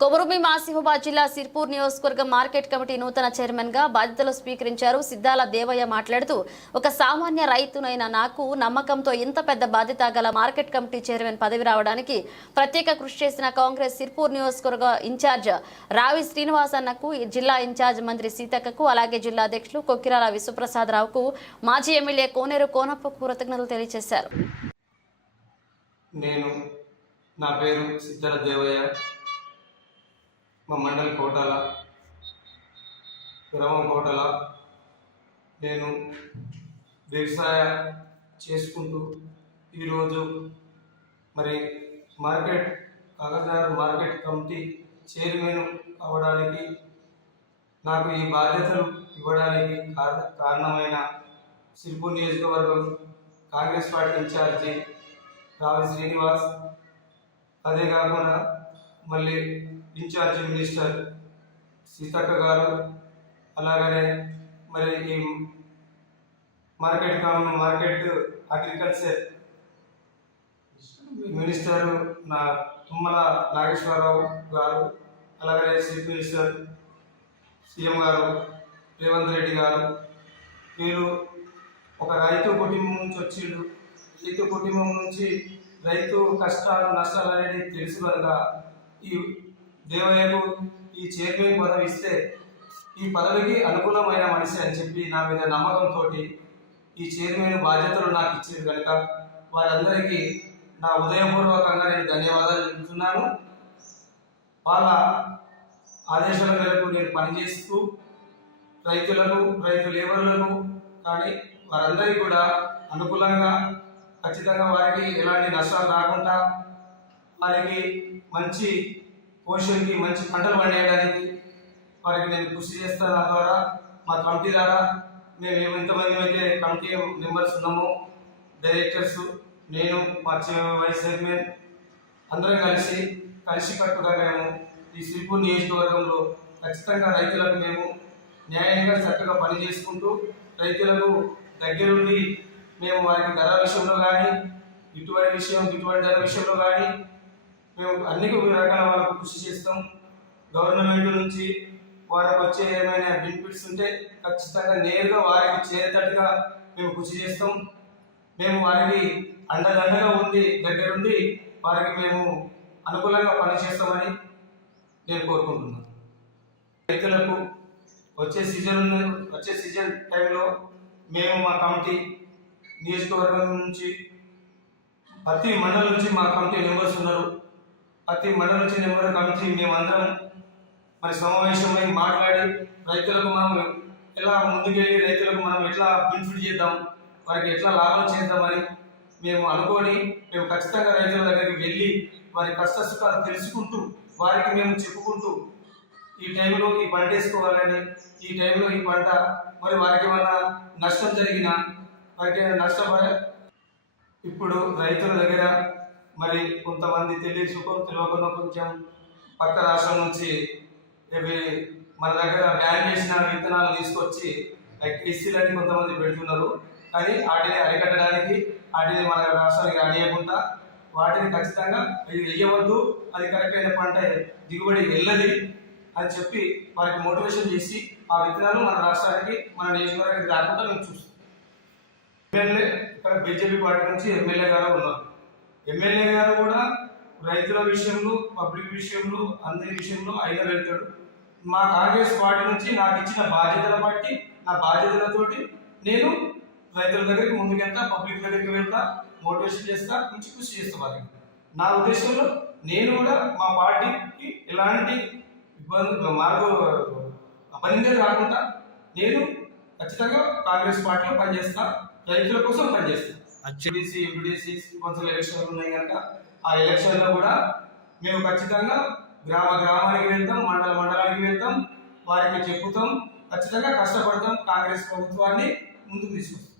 కొమరంభీం ఆసిఫాబాద్ జిల్లా సిర్పూర్ నియోజకవర్గం market committee నూతన చైర్మన్ గా బాధ్యతలు స్వీకరించారు. సిద్దాల దేవయ్య మాట్లాడుతూ, ఒక సామాన్య రైతునైన నాకు నమ్మకంతో ఇంత పెద్ద బాధ్యత గల మార్కెట్ కమిటీ చైర్మన్ పదవి రావడానికి ప్రత్యేక కృషి చేసిన కాంగ్రెస్ సిర్పూర్ నియోజకవర్గ ఇన్ఛార్జ్ రావి శ్రీనివాస్ అన్నకు, జిల్లా ఇన్ఛార్జ్ మంత్రి సీతక్కకు, అలాగే జిల్లా అధ్యక్షులు కొక్కిరాల విశ్వప్రసాద్ రావుకు, మాజీ ఎమ్మెల్యే కోనేరు కోనప్పకు కృతజ్ఞతలు తెలియజేశారు. నా పేరు సిద్దాల దేవయ్య, మా మండలి కోటాల, గ్రామం కోటాల. నేను వ్యవసాయ చేసుకుంటూ ఈరోజు కాగజ్నగర్ మార్కెట్ కమిటీ చైర్మన్ అవ్వడానికి, నాకు ఈ బాధ్యతలు ఇవ్వడానికి కారణమైన సిర్పూర్ నియోజకవర్గం కాంగ్రెస్ పార్టీ ఇన్ఛార్జి రావి శ్రీనివాస్, అదే కాకుండా మళ్ళీ ఇన్ఛార్జి మినిస్టర్ సీతక్క గారు, అలాగనే ఈ market agriculture minister Tummala Nageswara Rao గారు, అలాగనే చీఫ్ మినిస్టర్ సీఎం గారు రేవంత్ రెడ్డి గారు. వీరు ఒక రైతు కుటుంబం నుంచి వచ్చిండు. రైతు కుటుంబం నుంచి రైతు కష్టాలు నష్టాలు అనేది తెలుసు కనుక ఈ దేవయ్యకు ఈ చైర్మన్ పదవి ఇస్తే ఈ పదవికి అనుకూలమైన మనిషి అని చెప్పి నా మీద నమ్మకంతో ఈ చైర్మన్ బాధ్యతలు నాకు ఇచ్చింది కనుక వారందరికీ నా ఉదయపూర్వకంగా నేను ధన్యవాదాలు చెబుతున్నాను. వాళ్ళ ఆదేశాల మేరకు నేను పనిచేస్తూ రైతు లేబర్లకు కానీ వారందరికీ కూడా అనుకూలంగా, ఖచ్చితంగా వారికి ఎలాంటి నష్టాలు రాకుండా, వారికి మంచి పోషణకి, మంచి పంటలు పండేయడానికి వారికి నేను కృషి చేస్తాను. నా ద్వారా మా కమిటీ ద్వారా మేము ఎంతమంది అయితే కమిటీ మెంబర్స్ ఉన్నామో, డైరెక్టర్స్, నేను, మా వైస్ చైర్మన్ అందరం కలిసికట్టుగా మేము ఈ సిర్పూర్ నియోజకవర్గంలో ఖచ్చితంగా రైతులకు మేము న్యాయంగా చక్కగా పనిచేసుకుంటూ రైతులకు దగ్గరుండి మేము వారికి ధర విషయంలో కానీ, గిట్టుబడి ధర విషయంలో కానీ మేము అన్ని రకాల వాళ్ళకు కృషి చేస్తాం. గవర్నమెంట్ నుంచి వారికి వచ్చే ఏమైనా బెనిఫిట్స్ ఉంటే ఖచ్చితంగా నేరుగా వారికి చేరేటట్టుగా మేము కృషి చేస్తాం. మేము వారికి అండదండగా ఉంది దగ్గరుండి వారికి మేము అనుకూలంగా పనిచేస్తామని నేను కోరుకుంటున్నాను. రైతులకు వచ్చే సీజన్ టైంలో మేము మా కమిటీ నియోజకవర్గం నుంచి ప్రతి మండలం నుంచి మా కమిటీ మెంబర్స్ ఉన్నారు. ప్రతి మండలం నుంచి కమిటీ మేమందరం సమావేశమై మాట్లాడి రైతులకు మనం ఎలా ముందుకెళ్ళి రైతులకు మనం ఎట్లా బెనిఫిట్ చేద్దాం, వారికి ఎట్లా లాభం చేద్దామని మేము అనుకొని మేము ఖచ్చితంగా రైతుల దగ్గరికి వెళ్ళి వారి కష్ట సుఖాలు తెలుసుకుంటూ వారికి మేము చెప్పుకుంటూ ఈ టైంలో ఈ పంట వేసుకోవాలని, ఈ టైంలో ఈ పంట వారికి ఏమైనా నష్టం జరిగినా వారికి నష్టపడే ఇప్పుడు రైతుల దగ్గర కొంతమంది తెలియకుండా కొంచెం పక్క రాష్ట్రం నుంచి మన దగ్గర బ్యాన్ చేసిన విత్తనాలు తీసుకొచ్చి కేసీలని కొంతమంది పెడుతున్నారు. కానీ వాటిని అరికట్టడానికి, వాటిని మన రాష్ట్రానికి రానియకుండా వాటిని ఖచ్చితంగా అది వేయవద్దు, అది కరెక్ట్ అయిన పంట దిగుబడి వెళ్ళది అని చెప్పి వారికి మోటివేషన్ చేసి ఆ విత్తనాలు మన రాష్ట్రానికి, మన నియోజకవర్గానికి రాకుండా మేము చూస్తాం. ఎమ్మెల్యే ఇక్కడ బీజేపీ పార్టీ నుంచి ఎమ్మెల్యే గారు ఉన్నారు. ఎమ్మెల్యే గారు కూడా రైతుల విషయంలో, పబ్లిక్ విషయంలో, అందరి విషయంలో ఆయన వెళ్తాడు. మా కాంగ్రెస్ పార్టీ నుంచి నాకు ఇచ్చిన బాధ్యతల బట్టి, నా బాధ్యతలతోటి నేను రైతుల దగ్గరికి ముందుకెళ్తా, పబ్లిక్ దగ్గరికి వెళ్తా, మోటివేషన్ చేస్తా, మంచి కృషి చేస్తా. వారికి నా ఉద్దేశంలో నేను కూడా మా పార్టీకి ఎలాంటి అపనిందలు రాకుండా నేను ఖచ్చితంగా కాంగ్రెస్ పార్టీలో పనిచేస్తా, రైతుల కోసం పనిచేస్తా. ఎంపీటీసీ కౌన్సిల్ ఎలక్షన్లు ఉన్నాయి కనుక ఆ ఎలక్షన్లో కూడా మేము ఖచ్చితంగా గ్రామానికి వెళ్తాం, మండలానికి వెళ్తాం, వారికి చెప్పుతాం, ఖచ్చితంగా కష్టపడతాం, కాంగ్రెస్ ప్రభుత్వాన్ని ముందుకు తీసుకొస్తాం.